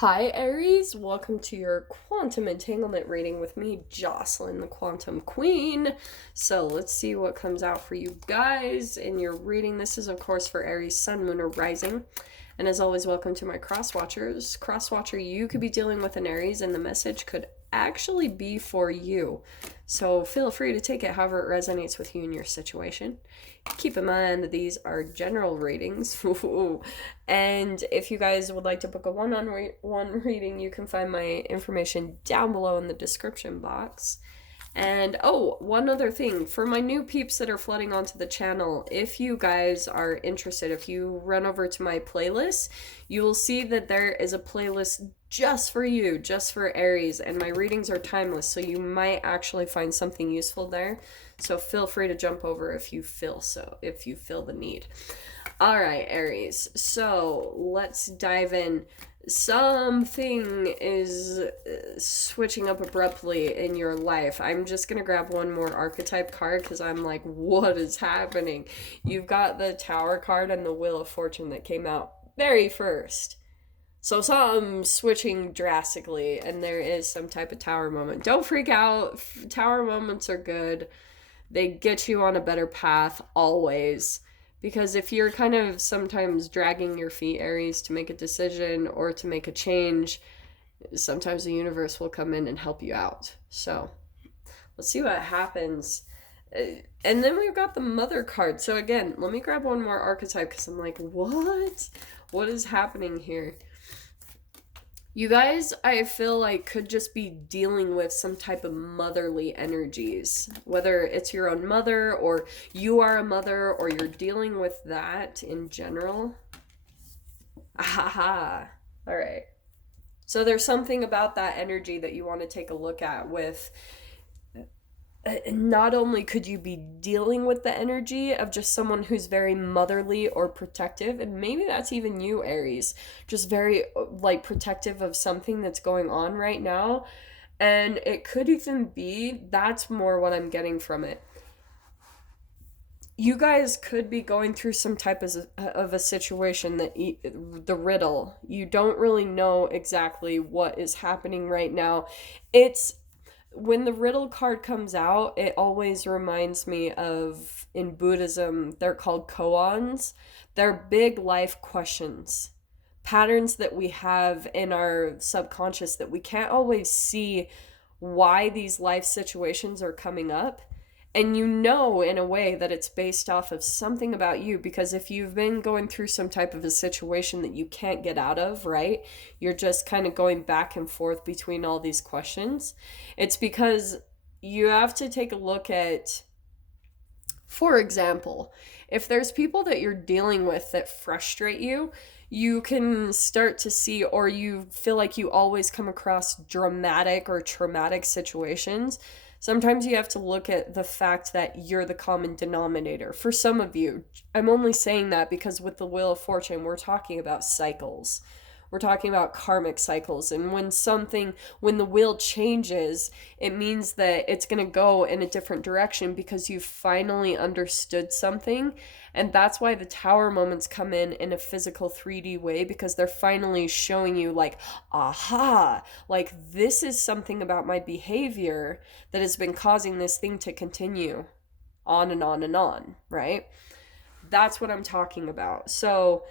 Hi, Aries. Welcome to your quantum entanglement reading with me, Jocelyn, the Quantum Queen. So let's see what comes out for you guys in your reading. This is, of course, for Aries, Sun, Moon, or Rising. And as always, welcome to my cross watchers. Cross watcher, you could be dealing with an Aries, and the message could actually be for you. So feel free to take it however it resonates with you in your situation. Keep in mind that these are general readings. And if you guys would like to book a one-on-one reading, you can find my information down below in the description box. And one other thing, for my new peeps that are flooding onto the channel, if you guys are interested, if you run over to my playlist, you will see that there is a playlist just for you, just for Aries, and my readings are timeless, so you might actually find something useful there. So feel free to jump over if you feel the need. All right, Aries. So let's dive in. Something is switching up abruptly in your life. I'm just going to grab one more archetype card because I'm like, what is happening? You've got the Tower card and the Wheel of Fortune that came out very first. So some switching drastically, and there is some type of tower moment. Don't freak out. Tower moments are good. They get you on a better path always. Because if you're kind of sometimes dragging your feet, Aries, to make a decision or to make a change, sometimes the universe will come in and help you out. So let's see what happens. And then we've got the Mother card. So again, let me grab one more archetype because I'm like, what? What is happening here? You guys, I feel like, could just be dealing with some type of motherly energies. Whether it's your own mother, or you are a mother, or you're dealing with that in general. Aha. All right. So there's something about that energy that you want to take a look at with... Not only could you be dealing with the energy of just someone who's very motherly or protective, and maybe that's even you, Aries, just very like protective of something that's going on right now. And it could even be, that's more what I'm getting from it. You guys could be going through some type of a situation that the riddle, you don't really know exactly what is happening right now. It's when the riddle card comes out, it always reminds me of, in Buddhism, they're called koans. They're big life questions, patterns that we have in our subconscious that we can't always see why these life situations are coming up. And you know, in a way, that it's based off of something about you, because if you've been going through some type of a situation that you can't get out of, right? You're just kind of going back and forth between all these questions. It's because you have to take a look at, for example, if there's people that you're dealing with that frustrate you, you can start to see, or you feel like you always come across dramatic or traumatic situations. Sometimes you have to look at the fact that you're the common denominator. For some of you, I'm only saying that because with the Wheel of Fortune, we're talking about cycles. We're talking about karmic cycles. And when the wheel changes, it means that it's going to go in a different direction because you've finally understood something. And that's why the tower moments come in a physical 3D way, because they're finally showing you like, aha, like this is something about my behavior that has been causing this thing to continue on and on and on, right? That's what I'm talking about. So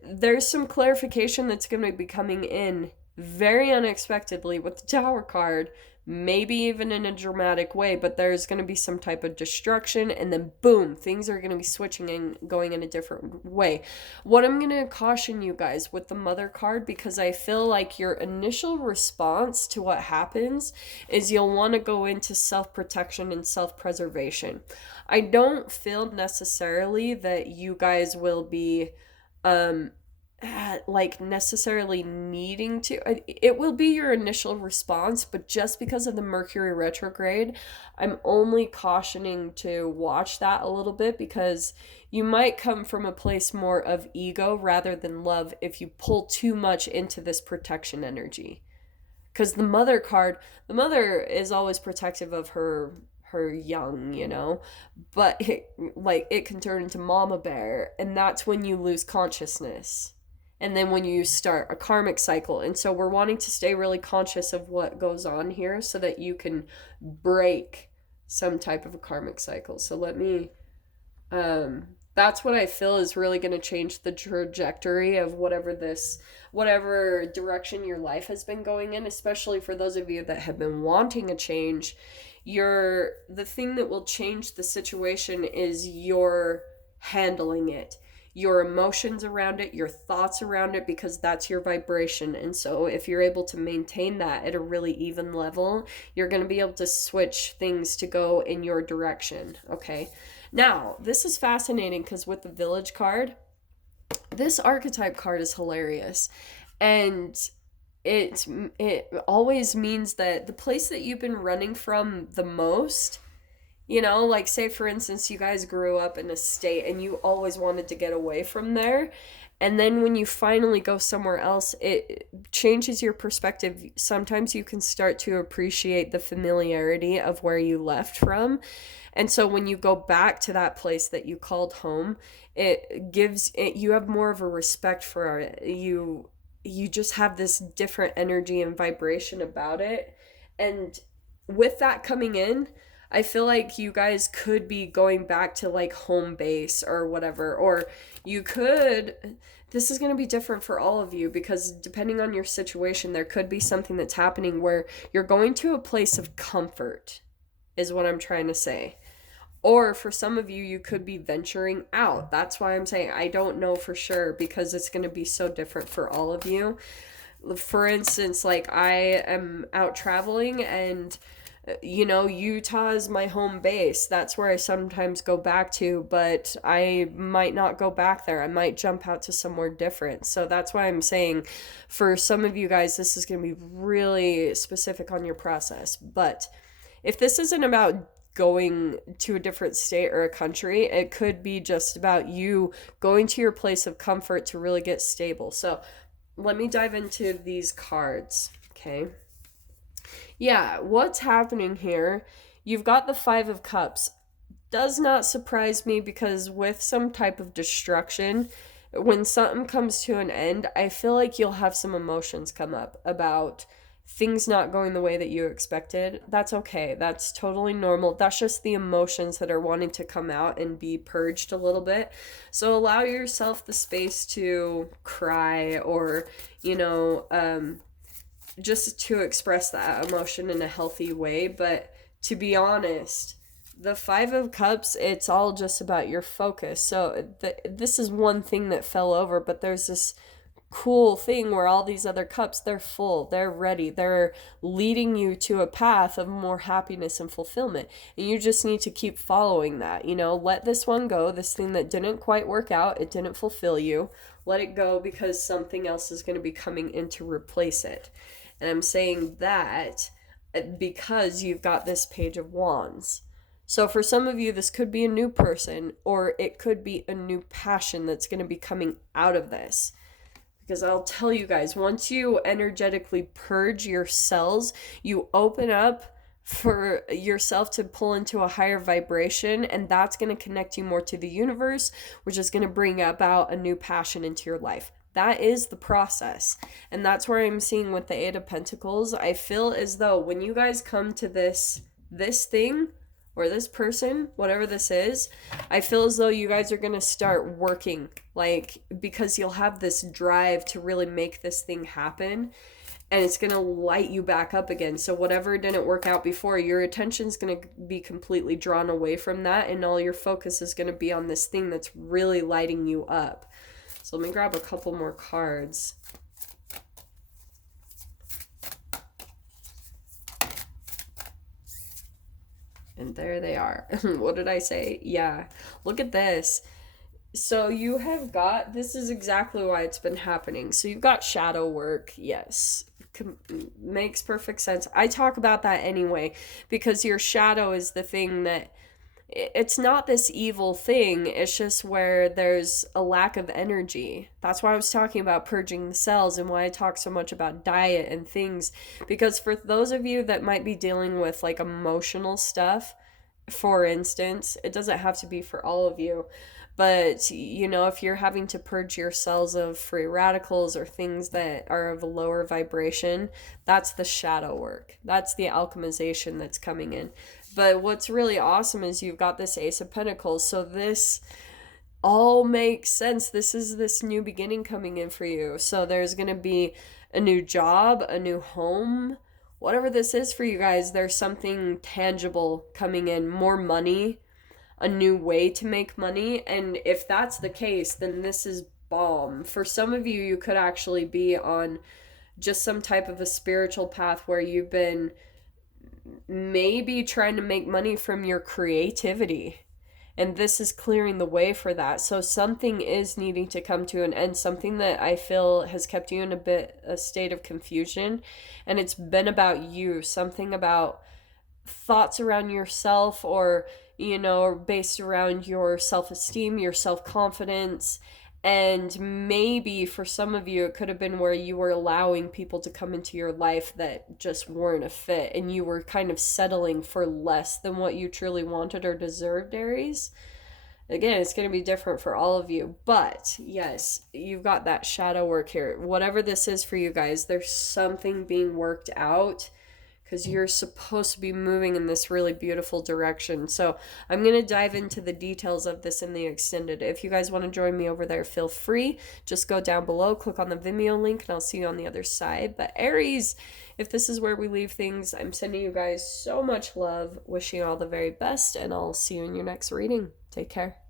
there's some clarification that's going to be coming in very unexpectedly with the Tower card, maybe even in a dramatic way, but there's going to be some type of destruction, and then boom, things are going to be switching and going in a different way. What I'm going to caution you guys with the Mother card, because I feel like your initial response to what happens is you'll want to go into self-protection and self-preservation. I don't feel necessarily that you guys will be like necessarily needing to, it will be your initial response, but just because of the Mercury retrograde, I'm only cautioning to watch that a little bit, because you might come from a place more of ego rather than love if you pull too much into this protection energy. Because the Mother card, the mother is always protective of her young, but it can turn into mama bear, and that's when you lose consciousness. and then when you start a karmic cycle. And so we're wanting to stay really conscious of what goes on here so that you can break some type of a karmic cycle. So let me that's what I feel is really going to change the trajectory of whatever direction your life has been going in, especially for those of you that have been wanting a change. The thing that will change the situation is your handling it, your emotions around it, your thoughts around it, because that's your vibration. And so if you're able to maintain that at a really even level, you're going to be able to switch things to go in your direction. Okay. Now, this is fascinating because with the village card, this archetype card is hilarious. And it always means that the place that you've been running from the most, like say for instance, you guys grew up in a state and you always wanted to get away from there. And then when you finally go somewhere else, it changes your perspective. Sometimes you can start to appreciate the familiarity of where you left from. And so when you go back to that place that you called home, you have more of a respect for it. You just have this different energy and vibration about it. And with that coming in, I feel like you guys could be going back to like home base or whatever, or this is going to be different for all of you because depending on your situation, there could be something that's happening where you're going to a place of comfort, is what I'm trying to say. Or for some of you, you could be venturing out. That's why I'm saying I don't know for sure because it's going to be so different for all of you. For instance, like I am out traveling and Utah is my home base. That's where I sometimes go back to, but I might not go back there. I might jump out to somewhere different. So that's why I'm saying for some of you guys, this is going to be really specific on your process. But if this isn't about going to a different state or a country, it could be just about you going to your place of comfort to really get stable. So let me dive into these cards, okay? Yeah, what's happening here? You've got the Five of Cups. Does not surprise me because with some type of destruction, when something comes to an end, I feel like you'll have some emotions come up about things not going the way that you expected. That's okay. That's totally normal. That's just the emotions that are wanting to come out and be purged a little bit. So allow yourself the space to cry or, just to express that emotion in a healthy way. But to be honest, the Five of Cups, it's all just about your focus. So this is one thing that fell over, but there's this cool thing where all these other cups, they're full, they're ready, they're leading you to a path of more happiness and fulfillment, and you just need to keep following that. Let this one go, this thing that didn't quite work out, it didn't fulfill you, let it go because something else is going to be coming in to replace it. And I'm saying that because you've got this Page of Wands. So for some of you, this could be a new person, or it could be a new passion that's going to be coming out of this. Because I'll tell you guys, once you energetically purge your cells, you open up for yourself to pull into a higher vibration, and that's going to connect you more to the universe, which is going to bring about a new passion into your life. That is the process. And that's where I'm seeing with the Eight of Pentacles. I feel as though when you guys come to this thing, or this person, whatever this is, I feel as though you guys are going to start working, because you'll have this drive to really make this thing happen, and it's going to light you back up again. So whatever didn't work out before, your attention's going to be completely drawn away from that, and all your focus is going to be on this thing that's really lighting you up. So let me grab a couple more cards. And there they are. What did I say? Yeah. Look at this. So you have got, this is exactly why it's been happening. So you've got shadow work. Yes. Makes perfect sense. I talk about that anyway, because your shadow is the thing that, it's not this evil thing. It's just where there's a lack of energy. That's why I was talking about purging the cells and why I talk so much about diet and things. Because for those of you that might be dealing with emotional stuff, for instance, it doesn't have to be for all of you, But, you know, if you're having to purge your cells of free radicals or things that are of a lower vibration, that's the shadow work. That's the alchemization that's coming in. But what's really awesome is you've got this Ace of Pentacles. So this all makes sense. This is this new beginning coming in for you. So there's going to be a new job, a new home, whatever this is for you guys. There's something tangible coming in, more money, a new way to make money. And if that's the case, then this is bomb. For some of you, you could actually be on just some type of a spiritual path where you've been maybe trying to make money from your creativity. And this is clearing the way for that. So something is needing to come to an end, something that I feel has kept you in a state of confusion. And it's been about you, something about thoughts around yourself, or, you know, or based around your self-esteem, your self-confidence. And maybe for some of you, it could have been where you were allowing people to come into your life that just weren't a fit, and you were kind of settling for less than what you truly wanted or deserved, Aries. Again, it's going to be different for all of you. But yes, you've got that shadow work here. Whatever this is for you guys, there's something being worked out, because you're supposed to be moving in this really beautiful direction. So I'm going to dive into the details of this in the extended. If you guys want to join me over there, feel free. Just go down below, click on the Vimeo link, and I'll see you on the other side. But Aries, if this is where we leave things, I'm sending you guys so much love, wishing you all the very best, and I'll see you in your next reading. Take care.